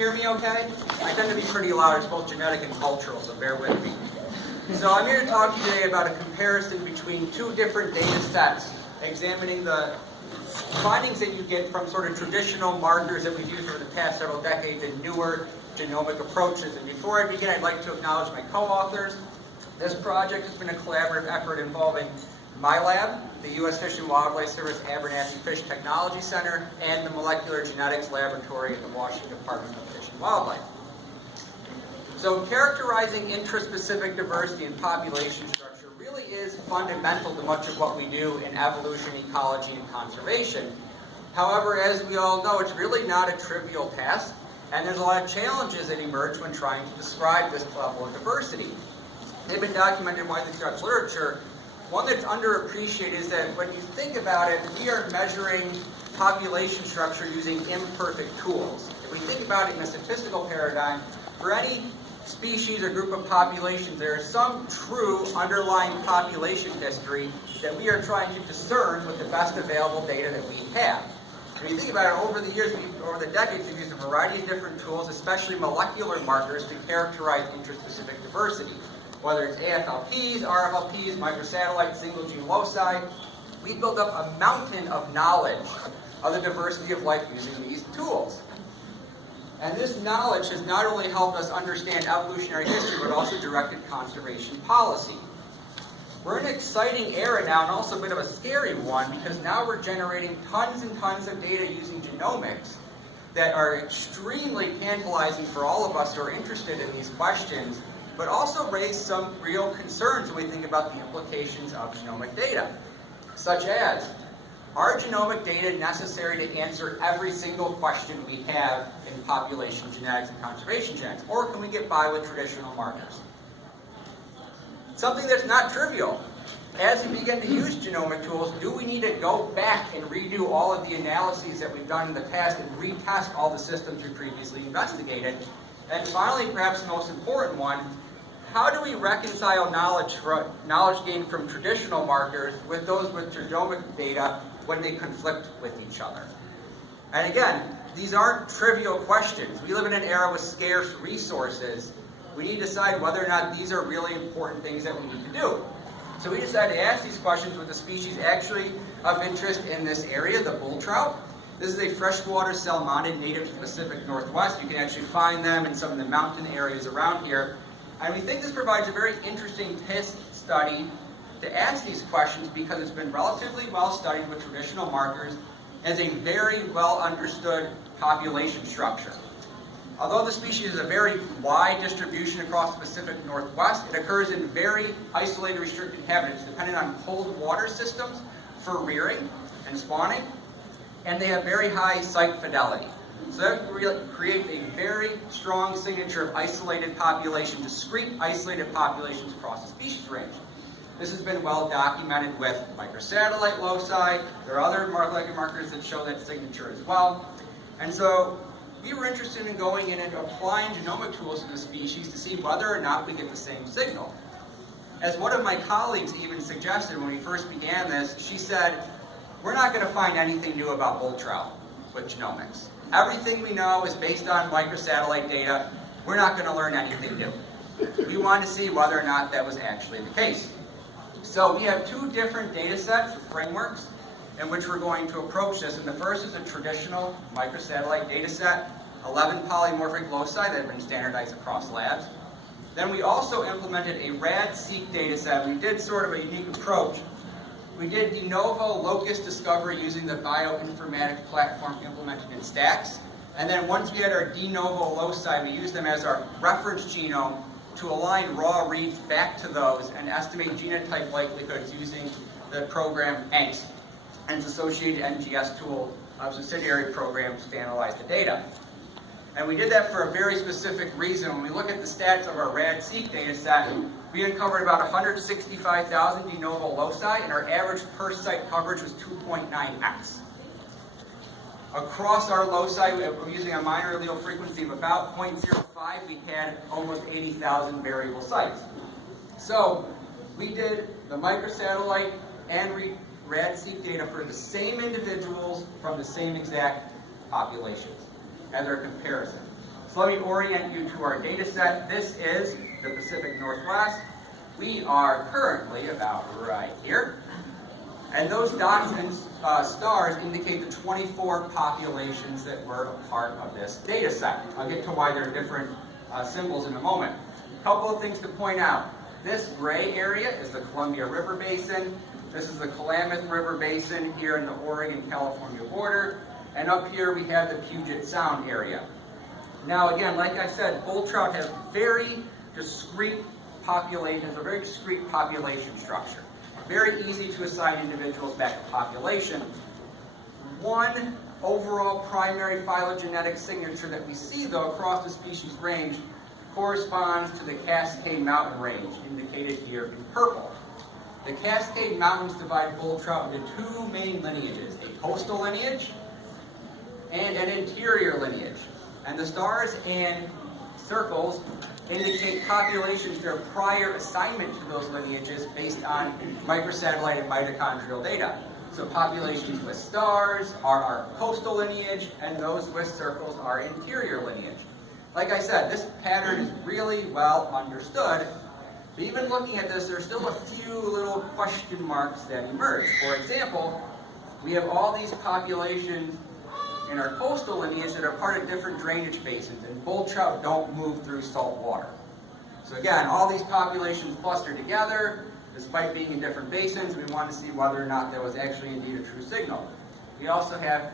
hear me okay? I tend to be pretty loud. It's both genetic and cultural, so bear with me. So I'm here to talk today about a comparison between two different data sets, examining the findings that you get from sort of traditional markers that we've used over the past several decades and newer genomic approaches. And before I begin, I'd like to acknowledge my co-authors. This project has been a collaborative effort involving my lab, the U.S. Fish and Wildlife Service Abernathy Fish Technology Center, and the Molecular Genetics Laboratory at the Washington Department of Fish and Wildlife. So characterizing intraspecific diversity in population structure really is fundamental to much of what we do in evolution, ecology, and conservation. However, as we all know, it's really not a trivial task, and there's a lot of challenges that emerge when trying to describe this level of diversity. They've been documented widely throughout literature. One that's underappreciated is that when you think about it, we are measuring population structure using imperfect tools. If we think about it in a statistical paradigm, for any species or group of populations, there is some true underlying population history that we are trying to discern with the best available data that we have. When you think about it, over the years, over the decades, we've used a variety of different tools, especially molecular markers, to characterize intraspecific diversity. Whether it's AFLPs, RFLPs, microsatellite, single-gene loci, we built up a mountain of knowledge of the diversity of life using these tools. And this knowledge has not only helped us understand evolutionary history, but also directed conservation policy. We're in an exciting era now, and also a bit of a scary one, because now we're generating tons and tons of data using genomics that are extremely tantalizing for all of us who are interested in these questions, but also raise some real concerns when we think about the implications of genomic data, such as, are genomic data necessary to answer every single question we have in population genetics and conservation genetics, or can we get by with traditional markers? Something that's not trivial. As we begin to use genomic tools, do we need to go back and redo all of the analyses that we've done in the past and retest all the systems we previously investigated? And finally, perhaps the most important one, how do we reconcile knowledge gained from traditional markers with those with genomic data when they conflict with each other? And again, these aren't trivial questions. We live in an era with scarce resources. We need to decide whether or not these are really important things that we need to do. So we decided to ask these questions with the species actually of interest in this area, the bull trout. This is a freshwater salmonid native to the Pacific Northwest. You can actually find them in some of the mountain areas around here. And we think this provides a very interesting test study to ask these questions because it's been relatively well studied with traditional markers as a very well understood population structure. Although the species has a very wide distribution across the Pacific Northwest, it occurs in very isolated, restricted habitats dependent on cold water systems for rearing and spawning, and they have very high site fidelity. So that creates a very strong signature of isolated population, discrete isolated populations across the species range. This has been well documented with microsatellite loci. There are other molecular markers that show that signature as well. And so we were interested in going in and applying genomic tools to the species to see whether or not we get the same signal. As one of my colleagues even suggested when we first began this, she said, we're not going to find anything new about bull trout with genomics. Everything we know is based on microsatellite data. We're not going to learn anything new. We wanted to see whether or not that was actually the case. So we have two different data sets or frameworks in which we're going to approach this. And the first is a traditional microsatellite data set, 11 polymorphic loci that have been standardized across labs. Then we also implemented a RADseq data set. We did sort of a unique approach. We did de novo locus discovery using the bioinformatics platform implemented in Stacks. And then once we had our de novo loci, we used them as our reference genome to align raw reads back to those and estimate genotype likelihoods using the program ANGST and its associated NGS tool of subsidiary programs to analyze the data. And we did that for a very specific reason. When we look at the stats of our RADseq data set, we uncovered about 165,000 de novo loci, and our average per site coverage was 2.9x. Across our loci, we're using a minor allele frequency of about 0.05. We had almost 80,000 variable sites. So we did the microsatellite and RADseq data for the same individuals from the same exact populations as our comparison. So let me orient you to our data set. This is the Pacific Northwest. We are currently about right here. And those dots and stars indicate the 24 populations that were a part of this data set. I'll get to why they're different symbols in a moment. A couple of things to point out. This gray area is the Columbia River Basin. This is the Klamath River Basin here in the Oregon-California border. And up here we have the Puget Sound area. Now again, like I said, bull trout have very discrete populations, a very discrete population structure. Very easy to assign individuals back to population. One overall primary phylogenetic signature that we see, though, across the species range corresponds to the Cascade Mountain Range, indicated here in purple. The Cascade Mountains divide bull trout into two main lineages, a coastal lineage and an interior lineage. And the stars and circles indicate populations, their prior assignment to those lineages based on microsatellite and mitochondrial data. So populations with stars are our coastal lineage, and those with circles are interior lineage. Like I said, this pattern is really well understood, but even looking at this, there's still a few little question marks that emerge. For example, we have all these populations in our coastal lineage that are part of different drainage basins, and bull trout don't move through salt water. So again, all these populations cluster together, despite being in different basins. We want to see whether or not there was actually indeed a true signal. We also have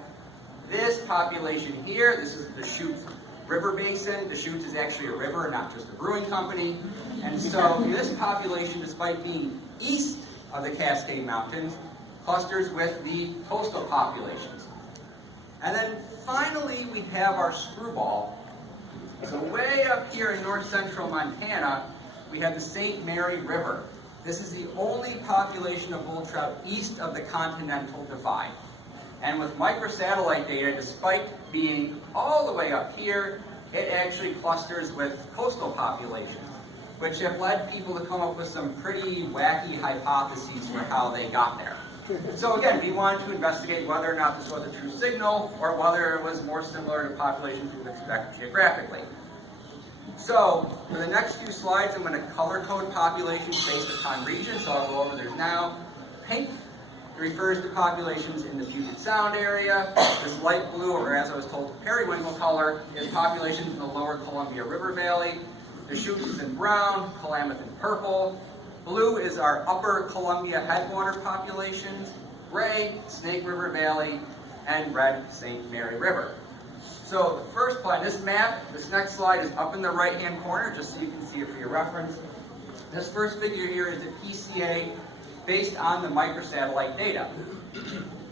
this population here. This is the Deschutes River Basin. Deschutes is actually a river, not just a brewing company. And so this population, despite being east of the Cascade Mountains, clusters with the coastal populations. And then finally, we have our screwball. So way up here in north central Montana, we have the St. Mary River. This is the only population of bull trout east of the Continental Divide. And with microsatellite data, despite being all the way up here, it actually clusters with coastal populations, which have led people to come up with some pretty wacky hypotheses for how they got there. So again, we wanted to investigate whether or not this was a true signal, or whether it was more similar to populations we would expect geographically. So, for the next few slides, I'm going to color code populations based upon region, so I'll go over theirs now. Pink refers to populations in the Puget Sound area. This light blue, or as I was told, periwinkle color, is populations in the lower Columbia River Valley. Deschutes is in brown, Klamath in purple. Blue is our upper Columbia headwater populations. Gray, Snake River Valley, and red, St. Mary River. So the first slide, this map, this next slide is up in the right-hand corner, just so you can see it for your reference. This first figure here is a PCA based on the microsatellite data.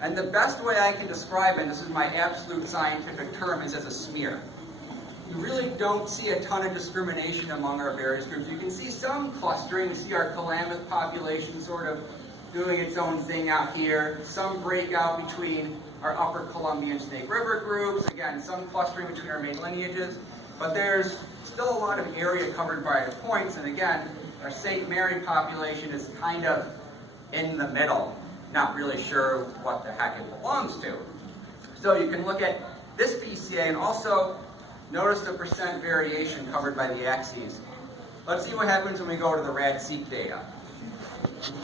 And the best way I can describe it, this is my absolute scientific term, is as a smear. You really don't see a ton of discrimination among our various groups. You can see some clustering. You see our Klamath population sort of doing its own thing out here. Some breakout between our upper Columbia and Snake River groups. Again, some clustering between our main lineages. But there's still a lot of area covered by the points. And again, our St. Mary population is kind of in the middle. Not really sure what the heck it belongs to. So you can look at this PCA and also notice the percent variation covered by the axes. Let's see what happens when we go to the RADseq data.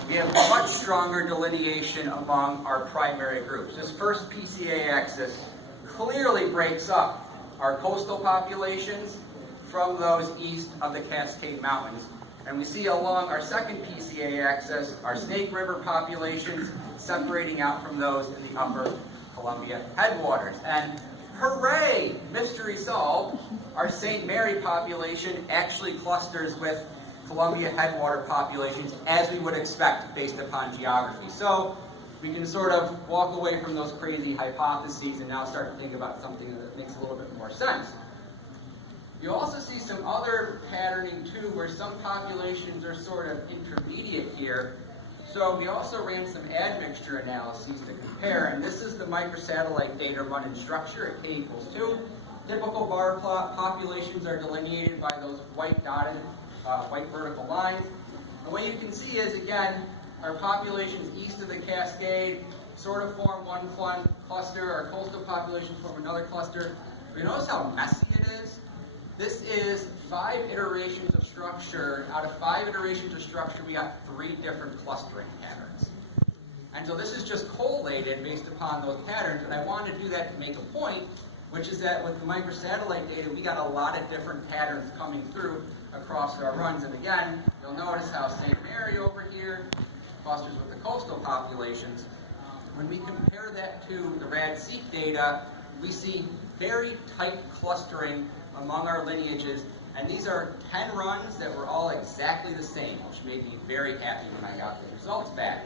We have much stronger delineation among our primary groups. This first PCA axis clearly breaks up our coastal populations from those east of the Cascade Mountains. And we see along our second PCA axis, our Snake River populations separating out from those in the upper Columbia headwaters. And hooray! Mystery solved. Our St. Mary population actually clusters with Columbia headwater populations as we would expect based upon geography. So we can sort of walk away from those crazy hypotheses and now start to think about something that makes a little bit more sense. You also see some other patterning too, where some populations are sort of intermediate here. So we also ran some admixture analyses to compare, and this is the microsatellite data run in structure at k=2. Typical bar plot populations are delineated by those white dotted, white vertical lines. And what you can see is, again, our populations east of the Cascade sort of form one cluster, our coastal populations form another cluster. But you notice how messy it is? This is 5 iterations of structure. Out of 5 iterations of structure, we got 3 different clustering patterns. And so this is just collated based upon those patterns, and I wanted to do that to make a point, which is that with the microsatellite data, we got a lot of different patterns coming through across our runs. And again, you'll notice how St. Mary over here clusters with the coastal populations. When we compare that to the RADseq data, we see very tight clustering among our lineages, and these are 10 runs that were all exactly the same, which made me very happy when I got the results back.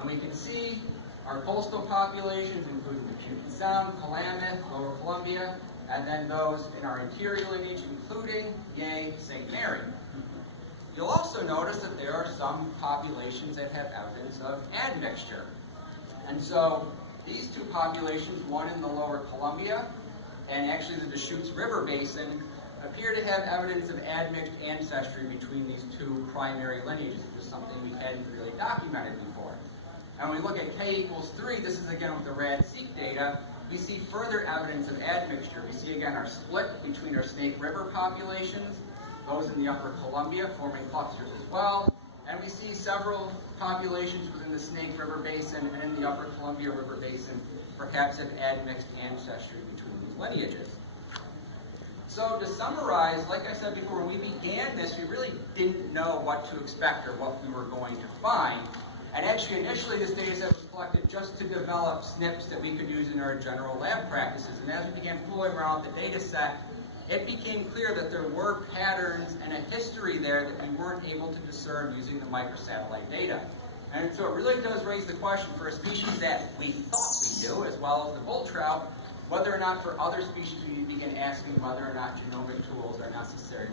And we can see our coastal populations, including the Puget Sound, Klamath, Lower Columbia, and then those in our interior lineage, including St. Mary. You'll also notice that there are some populations that have evidence of admixture. And so these 2 populations, one in the Lower Columbia and actually the Deschutes River Basin, appear to have evidence of admixed ancestry between these 2 primary lineages, which is something we hadn't really documented before. And when we look at k equals 3, this is again with the RADseq data, we see further evidence of admixture. We see again our split between our Snake River populations, those in the Upper Columbia forming clusters as well, and we see several populations within the Snake River Basin and in the Upper Columbia River Basin perhaps have admixed ancestry between these lineages. So to summarize, like I said before, when we began this, we really didn't know what to expect or what we were going to find. And actually, initially, this data set was collected just to develop SNPs that we could use in our general lab practices. And as we began fooling around with the data set, it became clear that there were patterns and a history there that we weren't able to discern using the microsatellite data. And so it really does raise the question for a species that we thought we knew, as well as the bull trout, whether or not for other species we begin asking whether or not genomic tools are necessary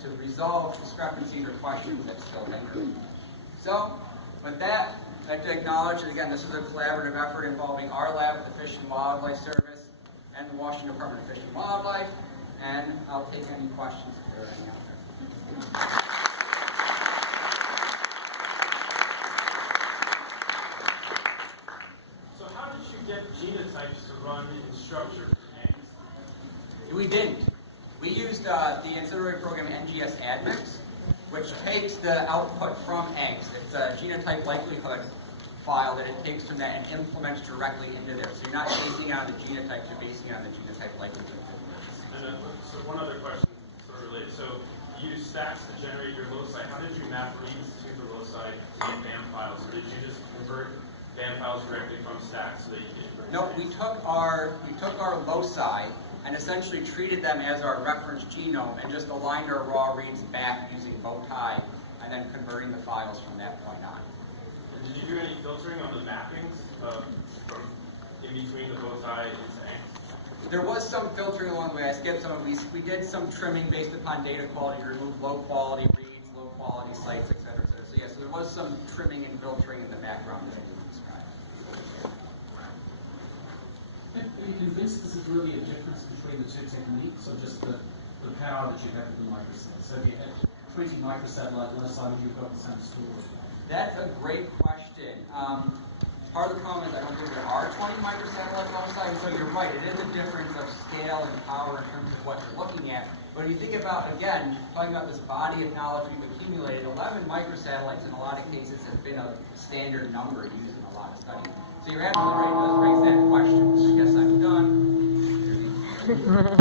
to resolve discrepancies or questions that still linger. So, with that, I'd like to acknowledge that, again, this is a collaborative effort involving our lab with the Fish and Wildlife Service and the Washington Department of Fish and Wildlife, and I'll take any questions if there are any out there. So how did you get genotypes to run in structured eggs? We didn't. We used the ancillary program NGS Admix, which takes the output from eggs. It's a genotype likelihood file that it takes from that and implements directly into there. So you're not basing it on the genotypes, you're basing it on the genotype likelihood. And so one other question sort of related. So you use stacks to generate your loci. How did you map reads to the loci to BAM files? Or did you just convert BAM files directly from stacks so that you could? Nope, we took our loci and essentially treated them as our reference genome and just aligned our raw reads back using bowtie and then converting the files from that point on. And did you do any filtering on the mappings from in between the bowtie and eggs? There was some filtering along the way. I skipped some of these. We did some trimming based upon data quality to remove low quality reads, low quality sites, et cetera, et cetera. So yeah, so there was some trimming and filtering in the background that I didn't describe. Are you convinced this is really a difference between the 2 techniques, or just the power that you have with the microsatellite? So if you had 20 microsatellite loci, you've got the same story. That's a great question. Part of the problem is I don't think there are 20 microsatellite loci, and so you're right, it is a difference of scale and power in terms of what you're looking at. But if you think about, again, talking about this body of knowledge we've accumulated, 11 microsatellites in a lot of cases have been a standard number used in a lot of studies. So you're absolutely right, it does raise that question. So I guess I'm done.